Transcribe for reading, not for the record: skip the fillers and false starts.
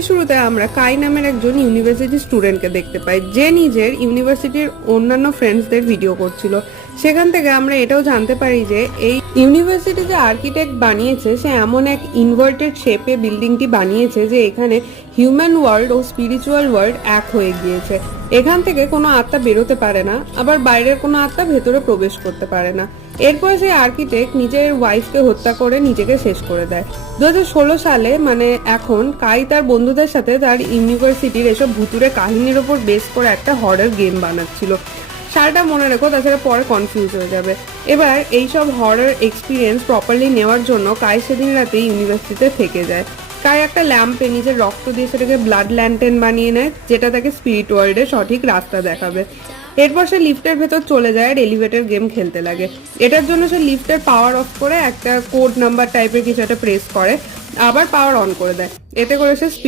ছবির শুরুতে আমরা কাই নামের একজন ইউনিভার্সিটি স্টুডেন্টকে দেখতে পাই, যে নিজের ইউনিভার্সিটির অন্যান্য ফ্রেন্ডসদের ভিডিও করছিল। সেখান থেকে আমরা এটাও জানতে পারি যে এই ইউনিভার্সিটি যে আর্কিটেক্ট বানিয়েছে সে এমন এক ইনভার্টেড শেপে বিল্ডিংটি বানিয়েছে যে এখানে হিউম্যান ওয়ার্ল্ড ও স্পিরিচুয়াল ওয়ার্ল্ড এক হয়ে গিয়েছে। এখান থেকে কোনো আত্মা বেরোতে পারে না, আবার বাইরের কোনো আত্মা ভেতরে প্রবেশ করতে পারে না। এরপর সেই আর্কিটেক্ট নিজের ওয়াইফকে হত্যা করে নিজেকে শেষ করে দেয়। 2016 সালে মানে এখন কাই তার বন্ধুদের সাথে তার ইউনিভার্সিটির এসব ভুতুরে কাহিনীর ওপর বেস করে একটা হরর গেম বানাচ্ছিল। সালটা মনে রেখো, তাছাড়া পরে কনফিউজ হয়ে যাবে। এবার এইসব হরর এক্সপিরিয়েন্স প্রপারলি নেওয়ার জন্য কাই সেদিন রাতে ইউনিভার্সিটিতে থেকে যায়। কাই একটা ল্যাম্পে নিজের রক্ত দিয়ে সেটাকে ব্লাড ল্যান্টেন বানিয়ে নেয়, যেটা তাকে স্পিরিট ওয়ার্ল্ডের সঠিক রাস্তা দেখাবে। এরপর সে লিফটের ভেতর চলে যায় আর এলিভেটর গেম খেলতে লাগে। এটার জন্য সে লিফটের পাওয়ার অফ করে একটা কোড নাম্বার টাইপের কিছু একটা প্রেস করে, আবার পাওয়ার অন করে দেয়। এতে করে সে